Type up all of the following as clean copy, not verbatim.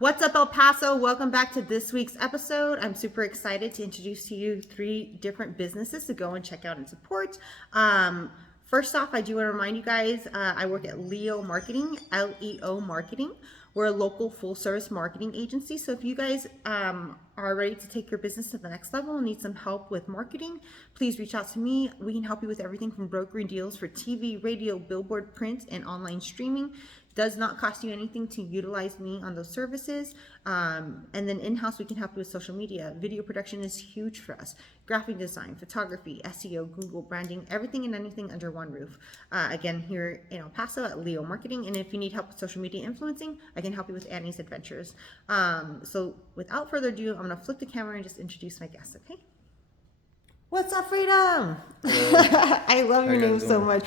What's up, El Paso? Welcome back to this week's episode. I'm super excited to introduce to you 3 different businesses to go and check out and support. First off, I do want to remind you guys, I work at Leo Marketing, Leo Marketing. We're a local full-service marketing agency. So if you guys are ready to take your business to the next level and need some help with marketing, please reach out to me. We can help you with everything from brokering deals for TV, radio, billboard, print, and online streaming. Does not cost you anything to utilize me on those services. And then in-house, we can help you with social media. Video production is huge for us. Graphic design, photography, SEO, Google branding, everything and anything under one roof. Again, here in El Paso at Leo Marketing. And if you need help with social media influencing, I can help you with Annie's Adventures. So without further ado, I'm gonna flip the camera and just introduce my guest, okay? What's up, Freedom? I love your name so much.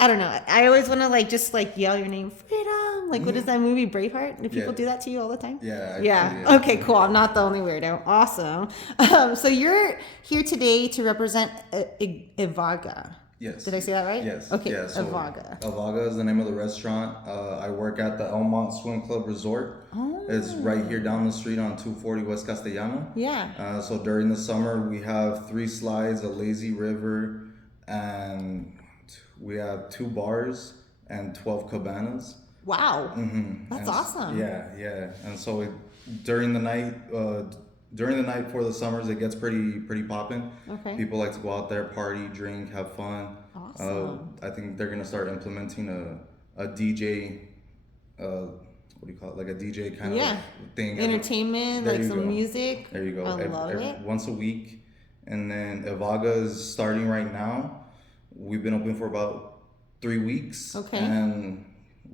I don't know. I always want to just yell your name, Freedom. What is that movie, Braveheart? Do people do that to you all the time? Yeah. Yeah. Okay, cool. I'm not the only weirdo. Awesome. So you're here today to represent Evaga. Yes. Did I say that right? Yes. Okay. Yeah, so Evaga. Evaga is the name of the restaurant. I work at the Elmont Swim Club Resort. Oh. It's right here down the street on 240 West Castellano. Yeah. So during the summer, we have 3 slides, a lazy river, and we have 2 bars and 12 cabanas. Wow. Mm-hmm. That's awesome. Yeah. And so during the night for the summers, it gets pretty popping. Okay. People like to go out there, party, drink, have fun. Awesome. I think they're gonna start implementing a DJ. What do you call it? Like a DJ kind of thing. Entertainment, some music. There you go. I love it. Once a week, and then Evaga is starting right now. We've been open for about 3 weeks. Okay. And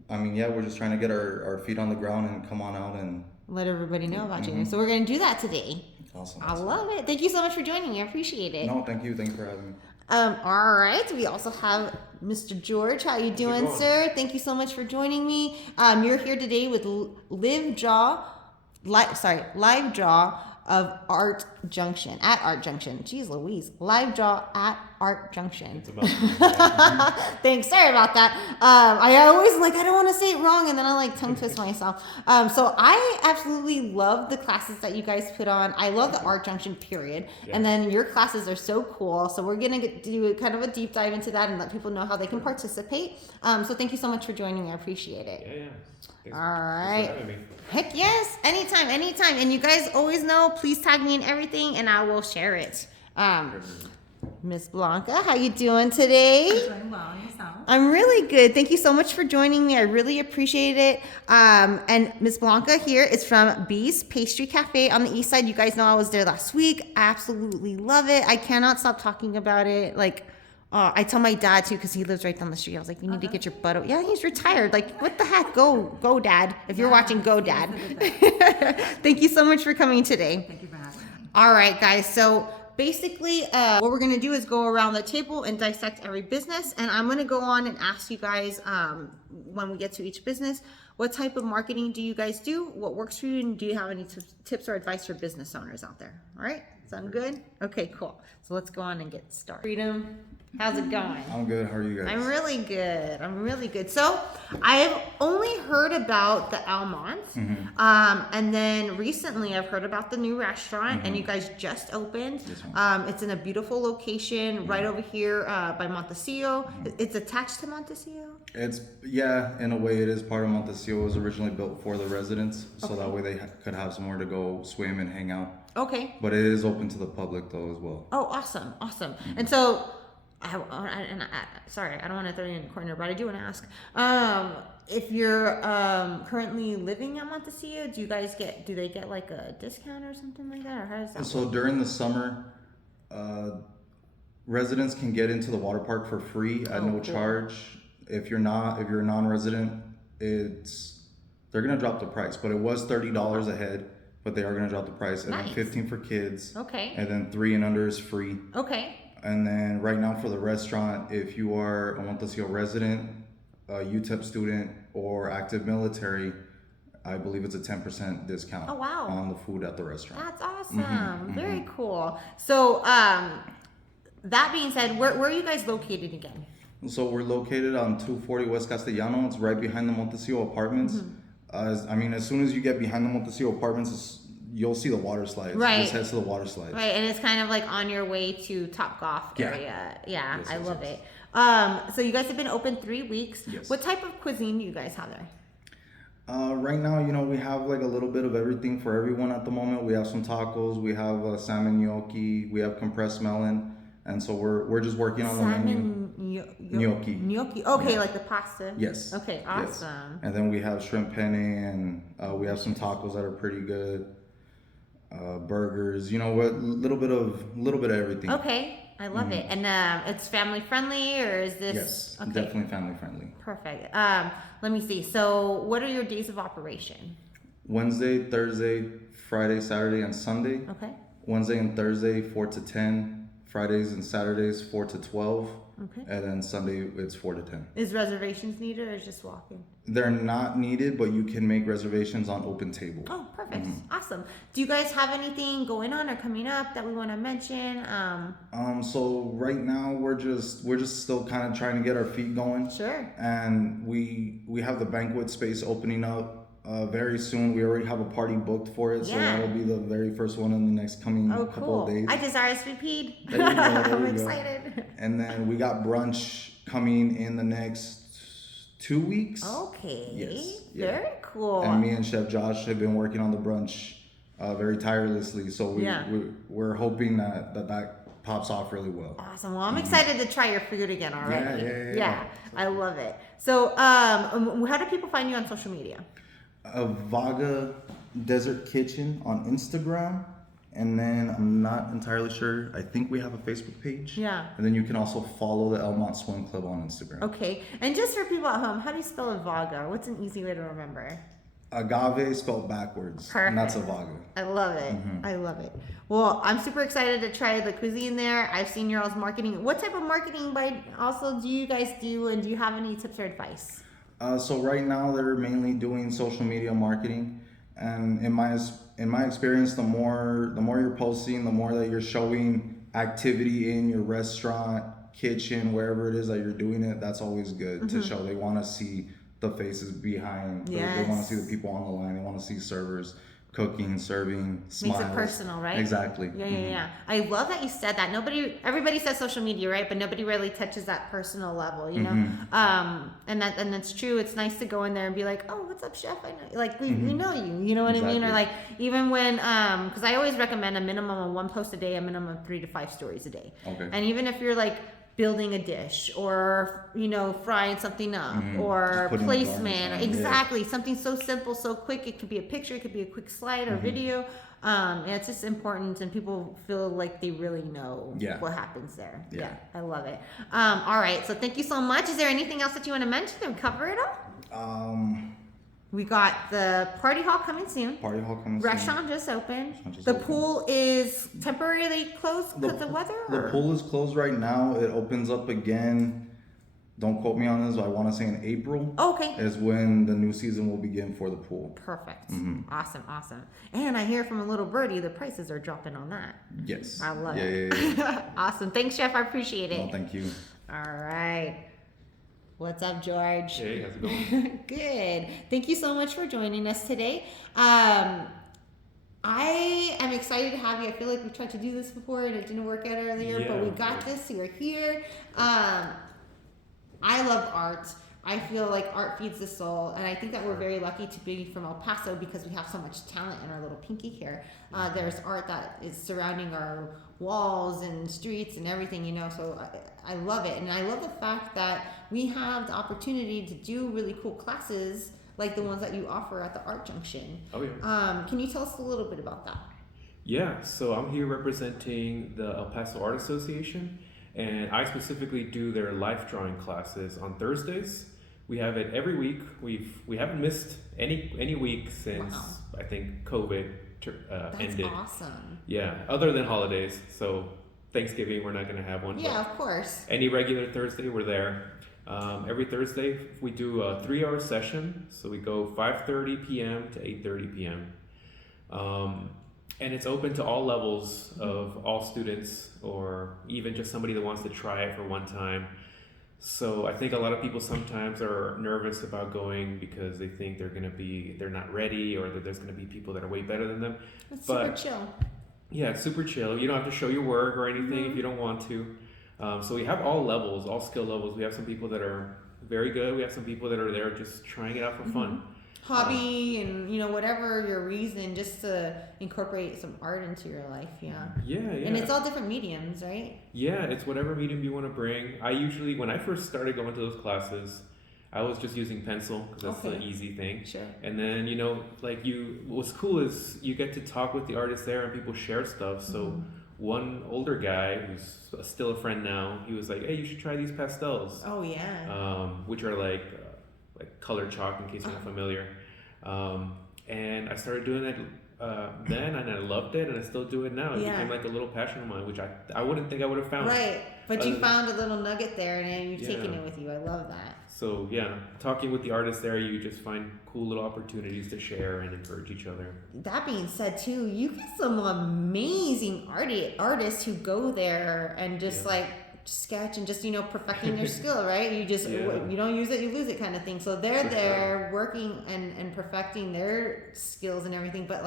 I mean, we're just trying to get our feet on the ground and come on out and let everybody know about you. So we're going to do that today. Awesome. I love it. Thank you so much for joining me. I appreciate it. No, thank you. Thanks for having me. All right. We also have Mr. George. How you doing, sir? Thank you so much for joining me. You're here today with Live Draw of Art Junction, at Art Junction. Jeez Louise. Live Draw at Art Junction. It's about Thanks. Sorry about that. I always I don't want to say it wrong, and then I tongue twist myself. So I absolutely love the classes that you guys put on. I love the Art Junction, period. Yeah. And then your classes are so cool. So we're going to do kind of a deep dive into that and let people know how they can participate. So thank you so much for joining me. I appreciate it. Yeah. Thanks. All right. Thanks for having me. Heck yes. Anytime. And you guys always know, please tag me in everything and I will share it. Miss Blanca, how you doing today? I'm doing well, and yourself? I'm really good. Thank you so much for joining me. I really appreciate it. And Miss Blanca here is from B's Pastry Café on the east side. You guys know I was there last week. Absolutely love it. I cannot stop talking about it. I tell my dad too, because he lives right down the street. I was like, you need to get your butt out. Yeah, he's retired. What the heck? Go, Dad. If you're watching, go, Dad. Thank you so much for coming today. Thank you for having me. All right, guys. So basically, what we're going to do is go around the table and dissect every business. And I'm going to go on and ask you guys, when we get to each business, what type of marketing do you guys do? What works for you? And do you have any tips or advice for business owners out there? All right. Sound good? Okay, cool. So let's go on and get started. Freedom, how's it going? I'm good. How are you guys? I'm really good. So I've only heard about the Almont, and then recently I've heard about the new restaurant, and you guys just opened. It's in a beautiful location right over here by Montecillo. It's attached to Montecillo? It's, in a way it is part of Montecillo. It was originally built for the residents, so that way they could have somewhere to go swim and hang out. Okay. But it is open to the public though as well. Oh, awesome. And so, sorry, I don't want to throw you in the corner, but I do want to ask, if you're currently living at Montecillo, do they get a discount or something like that, or how does that So work? during the summer, residents can get into the water park for free at no charge. If you're a non-resident, they're gonna drop the price, but it was $30 a head. But they are going to drop the price, and then 15 for kids. Okay. And then 3 and under is free. Okay. And then right now for the restaurant, if you are a Montecillo resident, a UTEP student, or active military, I believe it's a 10% discount. Oh, wow. On the food at the restaurant. That's awesome. Very cool. So, that being said, where are you guys located again? So we're located on 240 West Castellano. It's right behind the Montecillo apartments. I mean, as soon as you get behind the Montecillo Apartments, you'll see the water slides. Right. Just head to the water slides. Right, and it's kind of like on your way to Top Golf Yeah. area. Yeah, Yes, I yes, love yes. it. So you guys have been open 3 weeks. Yes. What type of cuisine do you guys have there? Right now, we have like a little bit of everything for everyone at the moment. We have some tacos, we have salmon gnocchi, we have compressed melon, and so we're just working on the menu. Salmon Gnocchi. Gnocchi. Okay, Yeah. like the pasta. Yes. Okay, Yes. awesome. And then we have shrimp penne, and we have some tacos that are pretty good. Burgers, what little bit of everything. Okay, I love it. And it's family friendly, or is this? Yes, Okay. definitely family friendly. Perfect. Let me see. So, what are your days of operation? Wednesday, Thursday, Friday, Saturday, and Sunday. Okay. Wednesday and Thursday 4 to 10. Fridays and Saturdays 4 to 12. Okay. And then Sunday it's 4 to 10. Is reservations needed, or is just walk-in? They're not needed, but you can make reservations on Open Table. Oh, perfect. Awesome. Do you guys have anything going on or coming up that we want to mention? So right now we're just still kind of trying to get our feet going. Sure. And we have the banquet space opening up very soon. We already have a party booked for it, so Yeah. that'll be the very first one in the next coming Oh, couple cool. of days. I just RSVP'd. There you go, there I'm you go. excited. And then we got brunch coming in the next 2 weeks. Okay. Yes, yeah. Very cool. And me and Chef Josh have been working on the brunch very tirelessly. So Yeah. we're hoping that pops off really well. Awesome. Well, I'm excited to try your food again already. Yeah. I love it. So, how do people find you on social media? Evaga Desert Kitchen on Instagram. And then I'm not entirely sure. I think we have a Facebook page. Yeah. And then you can also follow the Elmont Swim Club on Instagram. Okay. And just for people at home, how do you spell Evaga? What's an easy way to remember? Agave spelled backwards. Perfect. And that's Evaga. I love it. I love it. Well, I'm super excited to try the cuisine there. I've seen your all's marketing. What type of marketing also do you guys do, and do you have any tips or advice? So right now they're mainly doing social media marketing, and in my experience, the more you're posting, the more that you're showing activity in your restaurant, kitchen, wherever it is that you're doing it. That's always good to show. They want to see the faces behind. They want to see the people on the line. They want to see servers cooking, serving, smiles. Makes it personal, right? Exactly. Yeah. I love that you said that. Everybody says social media, right? But nobody really touches that personal level, you know? And that's true. It's nice to go in there and be like, oh, what's up, chef? I know, like, we know you, you know what I mean? Or like, even when, because I always recommend a minimum of 1 post a day, a minimum of 3 to 5 stories a day. Okay. And even if you're like, building a dish or frying something up or putting the placement garnish on, exactly something so simple, so quick. It could be a picture, it could be a quick slide or video. And it's just important, and people feel like they really know what happens there. I love it. All right, so thank you so much. Is there anything else that you want to mention or cover it all? We got the party hall coming soon. Party hall coming soon. Restaurant just opened. just The opened. pool is temporarily closed because of weather? The or? pool is closed right now. It opens up again. Don't quote me on this, but I want to say in April. Okay. Is when the new season will begin for the pool. Perfect. Awesome. And I hear from a little birdie the prices are dropping on that. Yes. I love it. it. Awesome. Thanks, Chef. I appreciate it. No, thank you. All right. What's up, George? Hey, how's it going? Good. Thank you so much for joining us today. I am excited to have you. I feel like we tried to do this before and it didn't work out earlier, but we got this. You're here. I love art. I feel like art feeds the soul, and I think that we're very lucky to be from El Paso because we have so much talent in our little pinky here. There's art that is surrounding our walls and streets and everything, so I love it. And I love the fact that we have the opportunity to do really cool classes like the ones that you offer at the Art Junction. Oh, yeah. Can you tell us a little bit about that? Yeah, so I'm here representing the El Paso Art Association, and I specifically do their life drawing classes on Thursdays. We have it every week. We haven't missed any week since I think COVID ended. That's awesome. Yeah, other than holidays. So Thanksgiving we're not going to have one. Yeah, of course. Any regular Thursday we're there. Every Thursday we do a 3-hour session. So we go 5:30 p.m. to 8:30 p.m. And it's open to all levels of all students, or even just somebody that wants to try it for one time. So I think a lot of people sometimes are nervous about going because they think they're not ready, or that there's gonna be people that are way better than them. It's But super chill. yeah, it's super chill. You don't have to show your work or anything if you don't want to. So we have all levels, all skill levels. We have some people that are very good. We have some people that are there just trying it out for fun. Hobby and whatever your reason, just to incorporate some art into your life. Yeah. Yeah. And it's all different mediums, right? Yeah, it's whatever medium you want to bring. I usually, when I first started going to those classes, I was just using pencil because that's the easy thing. Sure. And then, what's cool is you get to talk with the artists there and people share stuff. So one older guy who's still a friend now, he was like, hey, you should try these pastels. Oh, yeah. Which are like colored chalk, in case you're not familiar. And I started doing it then, and I loved it, and I still do it now. It became like a little passion of mine, which I wouldn't think I would have found. Right, but you found a little nugget there, and then you've taken it with you. I love that. So yeah, talking with the artists there, you just find cool little opportunities to share and encourage each other. That being said, too, you get some amazing artists who go there and just sketch and just perfecting their skill, right? You just you don't use it, you lose it, kind of thing. So they're there working and perfecting their skills and everything. But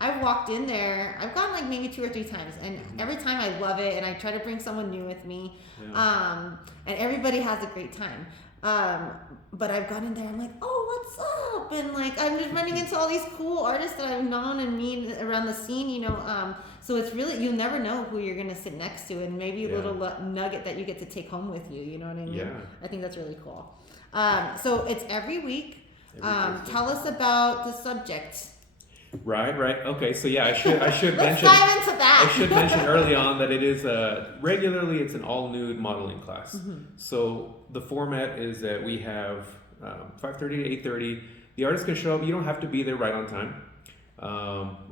I've walked in there, I've gone maybe 2 or 3 times, and every time I love it, and I try to bring someone new with me, and everybody has a great time. But I've gone in there, I'm like, oh, what's up? And I'm just running into all these cool artists that I've known and meet around the scene, so it's really, you'll never know who you're going to sit next to, and maybe a little nugget that you get to take home with you, you know what I mean? Yeah. I think that's really cool. So it's every week. Tell us about the subject. Right. Okay, so yeah, I should Let's mention. dive into that. I should mention early on that it is regularly it's an all nude modeling class. So the format is that we have 5:30 to 8:30. The artist can show up. You don't have to be there right on time.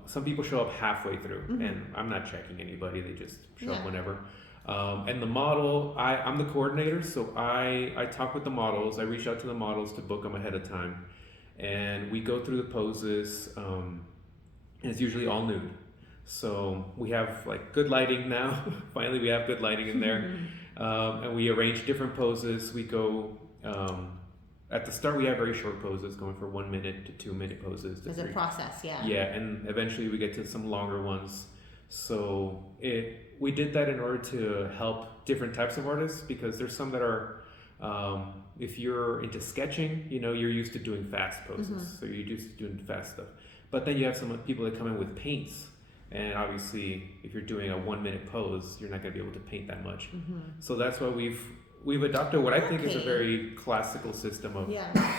Some people show up halfway through, and I'm not checking anybody. They just show up whenever. And the model, I'm the coordinator, so I talk with the models. I reach out to the models to book them ahead of time, and we go through the poses. And it's usually all nude. So we have good lighting now. Finally, we have good lighting in there. And we arrange different poses. We go, at the start, we have very short poses going for 1 minute to 2 minute poses. There's a process, yeah. Yeah, and eventually we get to some longer ones. So we did that in order to help different types of artists, because there's some that are, if you're into sketching, you're used to doing fast poses. So you're used to doing fast stuff. But then you have some people that come in with paints, and obviously, if you're doing a 1 minute pose, you're not going to be able to paint that much. So that's why we've adopted what I think is a very classical system of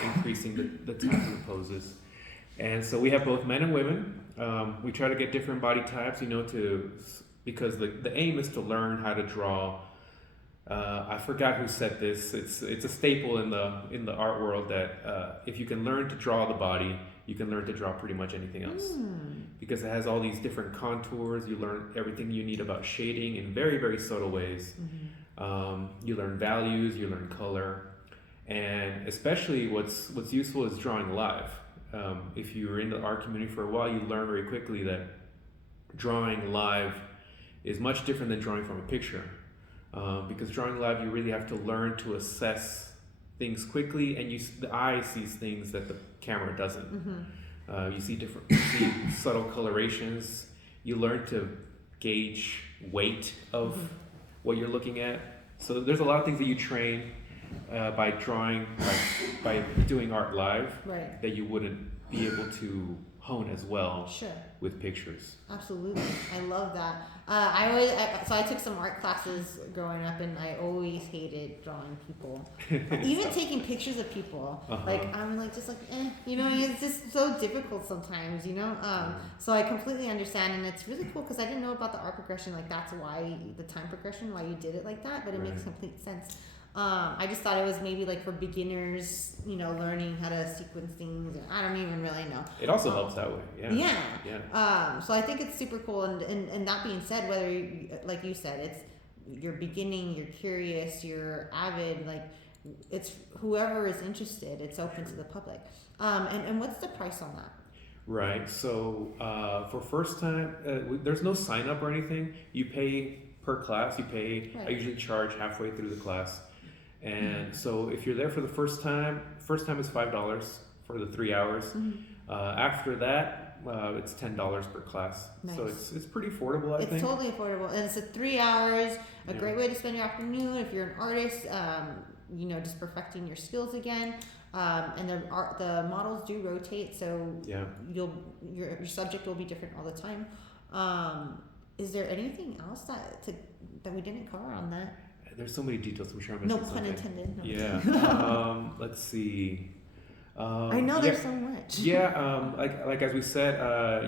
increasing the types of poses. And so we have both men and women. We try to get different body types, because the aim is to learn how to draw. I forgot who said this. It's a staple in the art world that if you can learn to draw the body, you can learn to draw pretty much anything else, because it has all these different contours. You learn everything you need about shading in very, very subtle ways. You learn values, you learn color, and especially what's useful is drawing live. If you're in the art community for a while, you learn very quickly that drawing live is much different than drawing from a picture, because drawing live, you really have to learn to assess things quickly, and the eye sees things that the camera doesn't. You see subtle colorations. You learn to gauge weight of what you're looking at. So there's a lot of things that you train by drawing, by doing art live, that you wouldn't be able to hone as well with pictures. Absolutely, I love that. So I took some art classes growing up, and I always hated drawing people, even taking pictures of people. I'm it's just so difficult sometimes, So I completely understand, and it's really cool because I didn't know about the art progression. That's why the time progression, why you did it like that, but it makes complete sense. I just thought it was maybe for beginners, learning how to sequence things. I don't even really know. It also helps that way. Yeah. So I think it's super cool. And that being said, whether like you said, you're beginning, you're curious, you're avid, it's whoever is interested, it's open to the public. And what's the price on that? Right. So for first time, there's no sign up or anything. You pay per class. I usually charge halfway through the class. And so if you're there for the first time is $5 for the 3 hours. After that, it's $10 per class. Nice. So it's pretty affordable, I think. It's totally affordable, and it's 3 hours. A great way to spend your afternoon if you're an artist. Just perfecting your skills again. And the models do rotate, so your subject will be different all the time. Is there anything else that we didn't cover on that? There's so many details. I'm sure I'm missing something. No pun intended. No. Yeah. Let's see. I know there's so much. Yeah. Like as we said,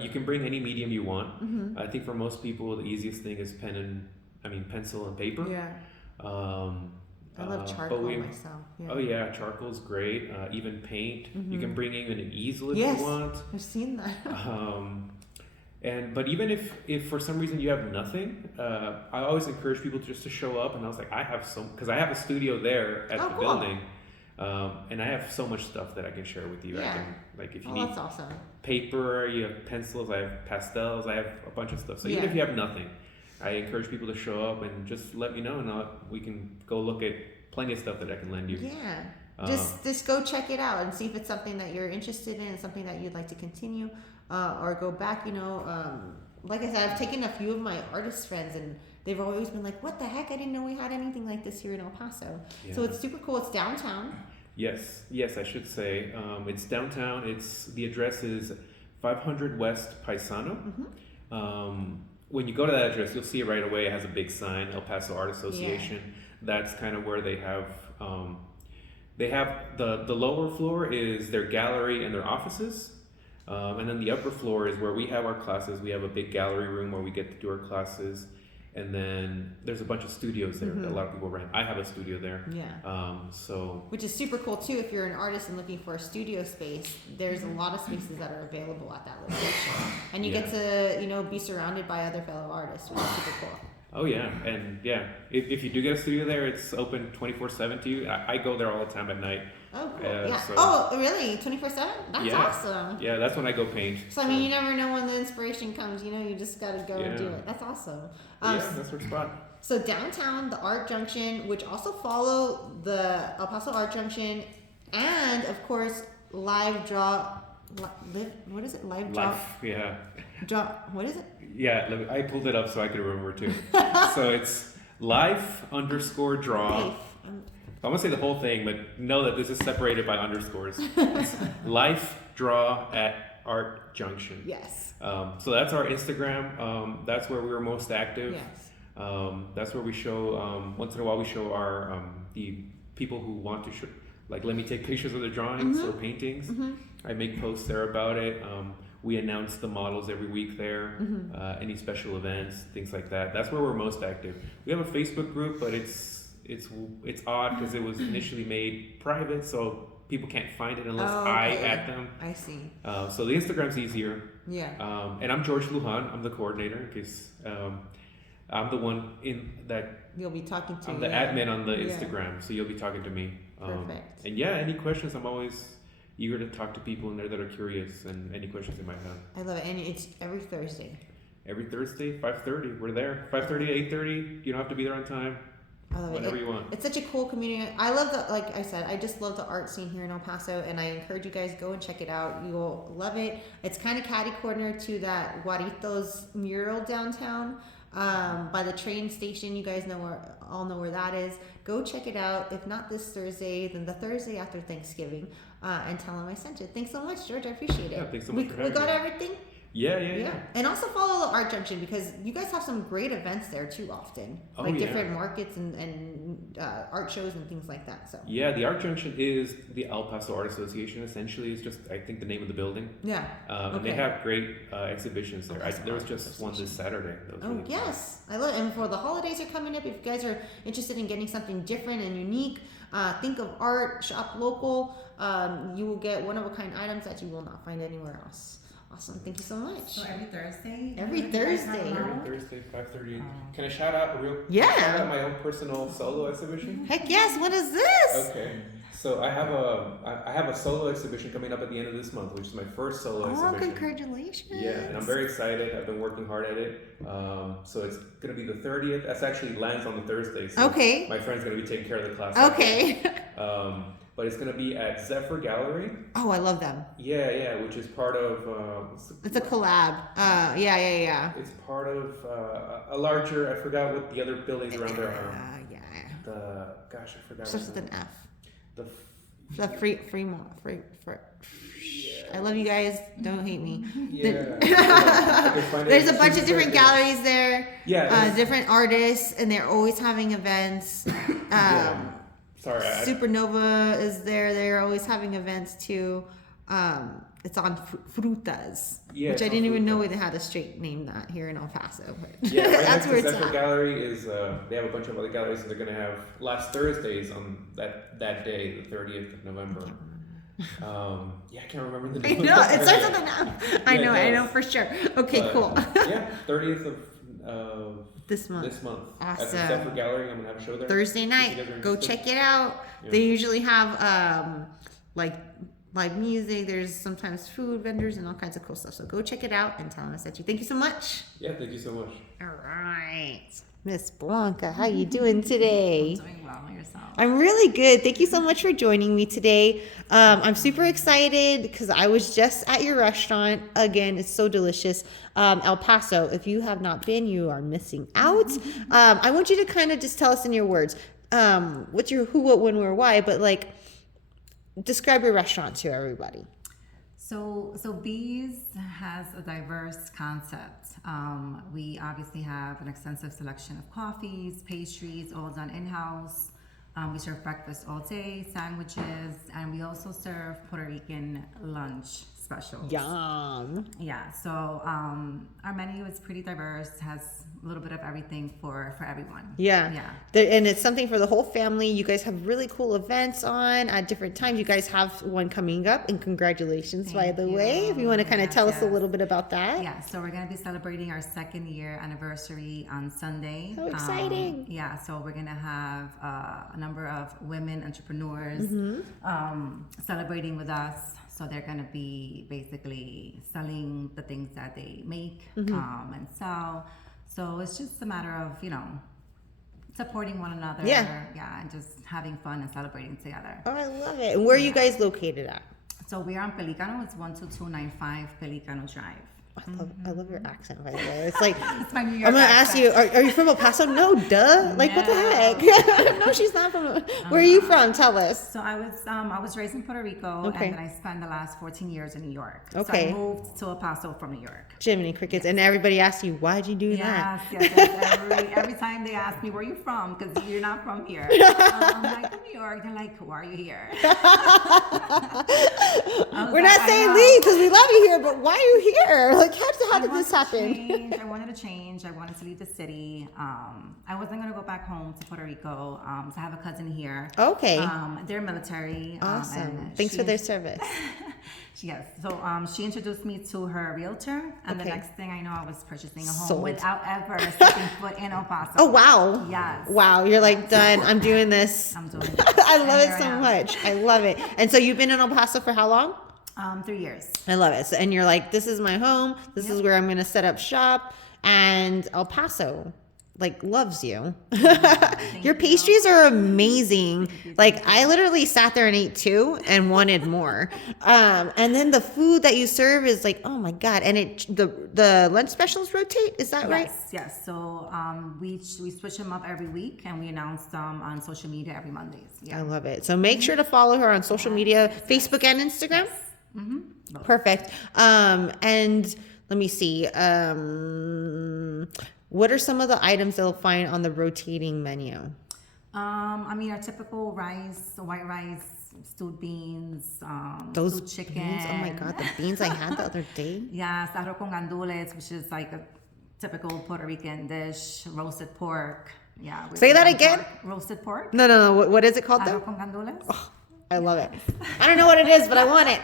you can bring any medium you want. I think for most people, the easiest thing is pencil and paper. Yeah. I love charcoal myself. Yeah. Oh yeah, charcoal's great. Even paint. You can bring even an easel if you want. I've seen that. But even if for some reason you have nothing, I always encourage people just to show up. And I was like, because I have a studio there at the building, and I have so much stuff that I can share with you. Yeah. I can, if you need that's awesome. paper, you have pencils, I have pastels, I have a bunch of stuff. So even if you have nothing, I encourage people to show up and just let me know, and we can go look at plenty of stuff that I can lend you. Yeah. Just go check it out and see if it's something that you're interested in, something that you'd like to continue, or go back. Like I said, I've taken a few of my artist friends, and they've always been like, "What the heck? I didn't know we had anything like this here in El Paso." Yeah. So it's super cool. It's downtown. Yes, I should say it's downtown. The address is 500 West Paisano. When you go to that address, you'll see it right away. It has a big sign, El Paso Art Association. Yeah. That's kind of where they have the lower floor is their gallery and their offices. And then the upper floor is where we have our classes. We have a big gallery room where we get to do our classes. And then there's a bunch of studios there that a lot of people rent. I have a studio there. Yeah. Which is super cool too. If you're an artist and looking for a studio space, there's a lot of spaces that are available at that location, and you get to be surrounded by other fellow artists, which is super cool. Oh yeah, and if you do get a studio there, it's open 24/7 to you. I go there all the time at night. Oh, cool. Oh, really? 24/7? That's awesome. Yeah, that's when I go paint. So you never know when the inspiration comes. You just gotta go and do it. That's awesome. That's our spot. So downtown, the Art Junction, which also follow the El Paso Art Junction, and of course Live Draw. What is it? Live Draw. What is it? Yeah, I pulled it up so I could remember too. So it's life_draw. I'm gonna say the whole thing, but know that this is separated by underscores. It's life draw at Art Junction. Yes. So that's our Instagram. That's where we were most active. Yes. That's where we show. Once in a while, we show our the people who want to show. Let me take pictures of their drawings or paintings. I make posts there about it. We announce the models every week there. Any special events, things like that. That's where we're most active. We have a Facebook group, but it's odd because it was initially made private, so people can't find it unless I add them. I see. So the Instagram's easier. Yeah. And I'm George Lujan. I'm the coordinator in case I'm the one in that. You'll be talking to. I'm the admin on the Instagram, so you'll be talking to me. Perfect. And any questions? I'm always eager to talk to people in there that are curious and any questions they might have. I love it, and it's every Thursday. Every Thursday, 5:30. We're there. 5:30 to 8:30. You don't have to be there on time. I love Whatever you want. It's such a cool community. I love like I said, I just love the art scene here in El Paso, and I encourage you guys go and check it out. You will love it. It's kind of catty corner to that Guaritos mural downtown by the train station. You guys all know where that is. Go check it out. If not this Thursday, then the Thursday after Thanksgiving, and tell them I sent you. Thanks so much, George. I appreciate it. Yeah, thanks so much for having me. We got me. everything. Yeah. And also follow the Art Junction because you guys have some great events there too often. Different markets and art shows and things like that. So the Art Junction is the El Paso Art Association. Essentially, is just I think the name of the building. Yeah. And they have great exhibitions there. There was just one this Saturday. That was really cool. Yes, I love it. And for the holidays are coming up, if you guys are interested in getting something different and unique, think of art, shop local. You will get one-of-a-kind items that you will not find anywhere else. Awesome. Thank you so much. So every Thursday? Every You guys have Thursday. a Every lot? Thursday, 5:30. Can I shout out Yeah. shout out my own personal solo exhibition? Heck yes. What is this? Okay. So I have a solo exhibition coming up at the end of this month, which is my first solo Oh, exhibition. congratulations. Yeah, and I'm very excited. I've been working hard at it. So it's gonna be the 30th. That's actually lands on the Thursday. So Okay. my friend's gonna be taking care of the class. Okay. But it's gonna be at Zephyr Gallery. Oh, I love them. Yeah, which is part of. It's a collab. Yeah. It's part of a larger. I forgot what the other buildings around there are. Yeah. I forgot. Starts what with an F. the The free. I love you guys. Don't hate me. Yeah. I can find it. There's a bunch of different galleries there. Yeah. Different artists, and they're always having events. Sorry. Supernova is there. They're always having events too. It's on Frutas, Yeah, which I it's didn't on even know Frutas. they had a straight name that here in El Paso. But Yeah, right that's next where to it's Zephyr at. Gallery is they have a bunch of other galleries, and they're gonna have last Thursdays on that day, the 30th of November. I can't remember the I name. know of it the starts area. with an F. Yeah, I it know does. for sure. Okay, But, cool. Yeah, 30th of This month. this month. At Awesome. the Zephyr Gallery, I'm gonna have a show there. Thursday If night. you guys are Go interested. check it out. Yeah. They usually have like live music. There's sometimes food vendors and all kinds of cool stuff. So go check it out and tell them I sent you. Thank you so much. Yeah, thank you so much. All right. Miss Blanca, how you doing today? Doing well yourself. I'm really good. Thank you so much for joining me today. I'm super excited because I was just at your restaurant. Again, it's so delicious. El Paso, if you have not been, you are missing out. I want you to kind of just tell us in your words, what's your who, what, when, where, why, but like describe your restaurant to everybody. So Bees has a diverse concept. We obviously have an extensive selection of coffees, pastries, all done in-house. We serve breakfast all day, sandwiches, and we also serve Puerto Rican lunch specials. Yum. Yeah, so our menu is pretty diverse, has a little bit of everything for everyone. Yeah. Yeah. And it's something for the whole family. You guys have really cool events on at different times. You guys have one coming up, and congratulations, by Thank the you. way. If you want to kind of Yes, tell us a yes. little bit about that. Yeah, so we're going to be celebrating our 2nd year anniversary on Sunday. So exciting. Yeah, so we're going to have a number of women entrepreneurs celebrating with us. So they're going to be basically selling the things that they make and sell. So it's just a matter of, supporting one another. Yeah. Yeah, and just having fun and celebrating together. Oh, I love it. And where are you guys located at? So we are on Pelicano. It's 12295 Pelicano Drive. I love your accent, by the way. It's like, It's my New I'm York going to ask accent. you, are you from El Paso? No, duh. Like, what the No. heck? No, she's not from. Where are you from? Tell us. So I was raised in Puerto Rico, Okay. and then I spent the last 14 years in New York. Okay. So I moved to El Paso from New York. Jiminy Crickets. And everybody asks you, why'd you do that? Yes. Every time they ask me, where are you from? Because you're not from here. I'm like, from New York. They're like, why are you here? We're not saying leave because we love you here, but why are you here? Like, how did this happen? I wanted to change. I wanted to leave the city. I wasn't going to go back home to Puerto Rico. So I have a cousin here. Okay. They're military. Awesome. and Thanks she- for their service. Yes. So she introduced me to her realtor, and the Okay. next thing I know, I was purchasing a home Sold. without ever stepping foot in El Paso. Oh, wow. Yes. Wow. You're like, done. I'm doing this. I'm doing it. I love And it here so I am. much. I love it. And so you've been in El Paso for how long? 3 years. I love it. So, and you're like, this is my home. This is where I'm going to set up shop. And El Paso, like, loves you. Your pastries are amazing. Like, I literally sat there and ate 2 and wanted more. And then the food that you serve is like, oh my God. And the lunch specials rotate. Is that right? Yes. So we switch them up every week, and we announce them on social media every Mondays. I Yeah. love it. So make sure to follow her on social media, Facebook and Instagram. Perfect. And let me see. What are some of the items they'll find on the rotating menu? I mean, our typical rice, white rice, stewed beans, Those stewed chicken. beans. Oh my God, the beans I had the other day. Yes, arroz con gandules, which is like a typical Puerto Rican dish. Roasted pork. Yeah. we Say put that on again? pork. Roasted pork. No. What is it called Arroz though? con gandules. I love it. I don't know what it is, but I want it.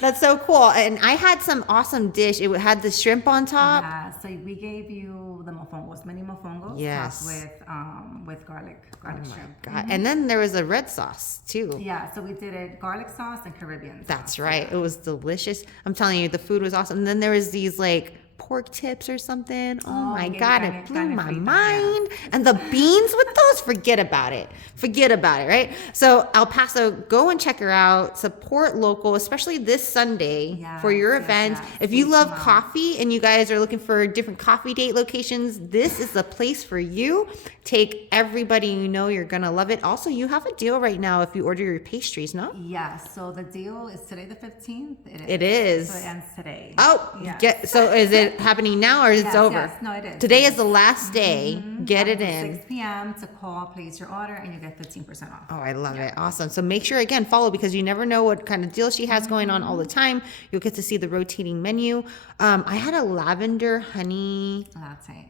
That's so cool. And I had some awesome dish. It had the shrimp on top. Yeah, so we gave you the mofongos, mini mofongos, Yes. topped with garlic shrimp. God. And then there was a red sauce too. Yeah, so we did it garlic sauce and Caribbean sauce. That's right. It was delicious. I'm telling you, the food was awesome. And then there was these like pork tips or something. Oh my we gave God, carne- it blew carne my frita, mind. And the beans with those, forget about it. Forget about it, right? So El Paso, go and check her out. Support local, especially this Sunday for your Yes, events. yes. If you Please love come out. coffee and you guys are looking for different coffee date locations, this is the place for you. Take everybody you know, you're gonna love it. Also, you have a deal right now if you order your pastries, no? Yes, so the deal is today the 15th. It is. So it ends today. Oh, yes. so is it happening now or is it Yes, over? yes. No, it is. Today is the last day. Get it Until in. 6 p.m. to call, place your order, and you get 15% off. Oh, I love it. Awesome. So make sure, again, follow because you never know what kind of deal she has going on all the time. You'll get to see the rotating menu. I had a lavender honey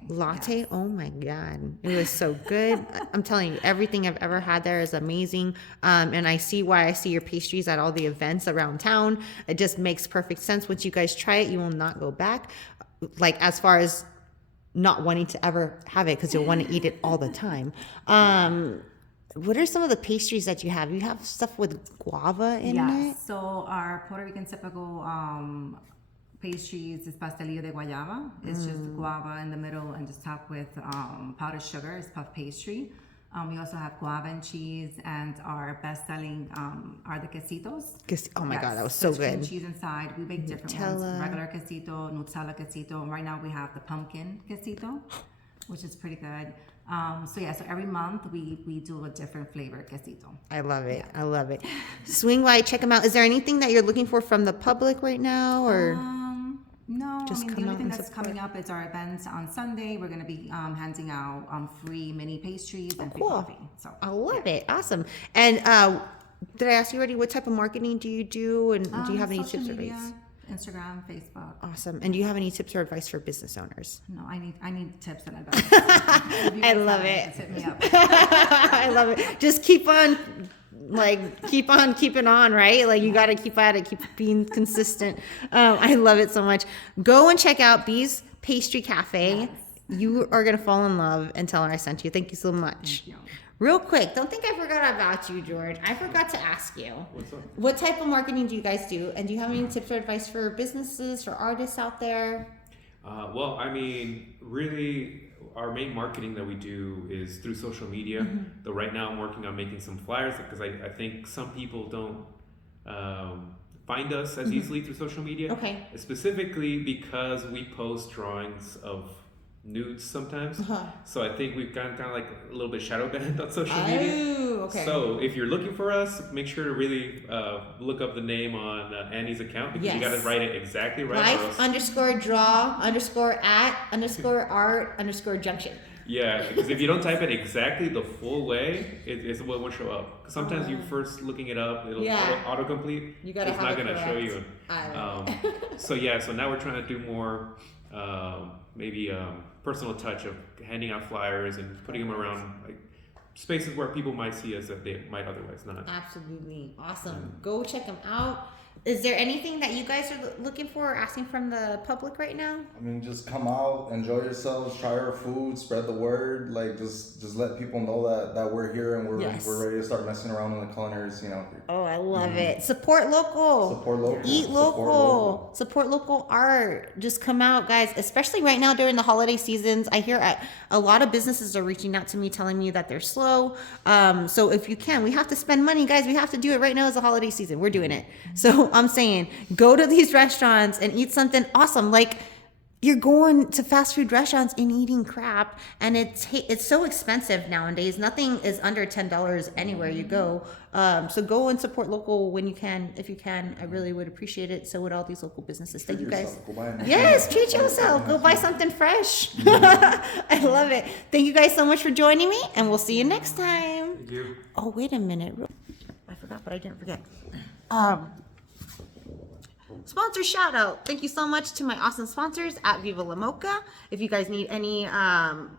latte. Yes. Oh my God. It was so good. I'm telling you, everything I've ever had there is amazing. And I see why I see your pastries at all the events around town. It just makes perfect sense. Once you guys try it, you will not go back. Like as far as not wanting to ever have it because you'll want to eat it all the time. What are some of the pastries that you have? You have stuff with guava in it? Yes. So our Puerto Rican typical pastries is pastelillo de guayaba. It's just guava in the middle and just topped with powdered sugar. It's puff pastry. We also have guava and cheese, and our best-selling are the quesitos. Oh my Yes, God, that was so with cream good. cheese inside. We make different Nutella. ones. Regular quesito, Nutella quesito. And right now we have the pumpkin quesito, which is pretty good. So every month we do a different flavor quesito. I love it. I love it. Swing by, check them out. Is there anything that you're looking for from the public right now, or No, Just I mean come the out only thing and that's support. coming up is our events on Sunday. We're going to be handing out free mini pastries and free cool. coffee. So I love it. Awesome. And did I ask you already what type of marketing do you do, and do you have any social tips or media, advice? Instagram, Facebook. Awesome. And do you have any tips or advice for business owners? No, I need tips and advice. I love it. Just hit me up. I love it. Just keep on keeping on, right? Like you got to keep at it, keep being consistent. I love it so much. Go and check out B's Pastry Cafe. Yes. You are going to fall in love and tell her I sent you. Thank you so much. Thank you. Real quick, don't think I forgot about you, George. I forgot to ask you. What's up? What type of marketing do you guys do? And do you have any tips or advice for businesses, for artists out there? Well, I mean, really, our main marketing that we do is through social media. Though right now I'm working on making some flyers because I think some people don't find us as easily through social media. Okay. Specifically because we post drawings of nudes sometimes. So I think we've gotten kind of like a little bit shadow banned on social media. Oh, okay. So if you're looking for us, make sure to really look up the name on Annie's account because you got to Yes. write it exactly right. or else- Life_draw_at_art_junction. Yeah, because if you don't type it exactly the full way, it won't show up. 'Cause sometimes you first looking it up, it'll Yeah. autocomplete. You gotta it's have not it gonna show correct. you. I love it. So now we're trying to do more, maybe personal touch of handing out flyers and putting them around like spaces where people might see us that they might otherwise not. Absolutely. Awesome. Go check them out. Is there anything that you guys are looking for or asking from the public right now? I mean, just come out, enjoy yourselves, try our food, spread the word. Like, just let people know that we're here and Yes. we're ready to start messing around in the culinary scene out here. Oh, I love it. Support local. Support local. Eat local. Support local art. Just come out, guys. Especially right now during the holiday seasons. I hear a lot of businesses are reaching out to me telling me that they're slow. So if you can, we have to spend money, guys. We have to do it right now as the holiday season. We're doing it. So I'm saying go to these restaurants and eat something awesome. Like you're going to fast food restaurants and eating crap, and it's so expensive nowadays. Nothing is under $10 anywhere you go. So go and support local when you can, if you can. I really would appreciate it. So would all these local businesses. Thank you guys. Yourself. Go buy a nice Yes, meal. treat yourself. Go buy something fresh. I love it. Thank you guys so much for joining me, and we'll see you next time. Thank you. Oh, wait a minute. I forgot, but I didn't forget. Sponsor shout out. Thank you so much to my awesome sponsors at Viva La Mocha. If you guys need any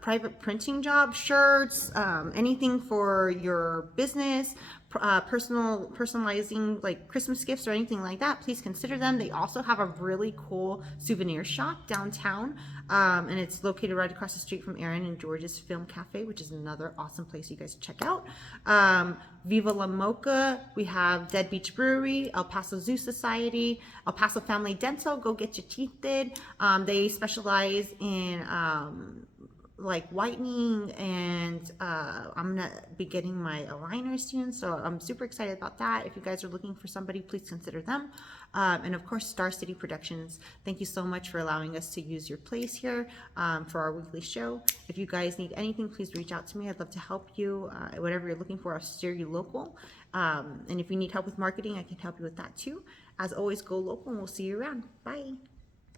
private printing job, shirts, anything for your business, personalizing like Christmas gifts or anything like that, please consider them. They also have a really cool souvenir shop downtown, and it's located right across the street from Aaron and George's Film Cafe, which is another awesome place you guys check out. Viva La Mocha, we have Dead Beach Brewery, El Paso Zoo Society, El Paso Family Dental, go get your teeth did. They specialize in like whitening, and I'm gonna be getting my aligners soon, so I'm super excited about that. If you guys are looking for somebody, please consider them. And of course, Star City Productions, thank you so much for allowing us to use your place here for our weekly show. If you guys need anything, please reach out to me. I'd love to help you. Whatever you're looking for, I'll steer you local. And if you need help with marketing, I can help you with that too. As always, go local, and we'll see you around. Bye.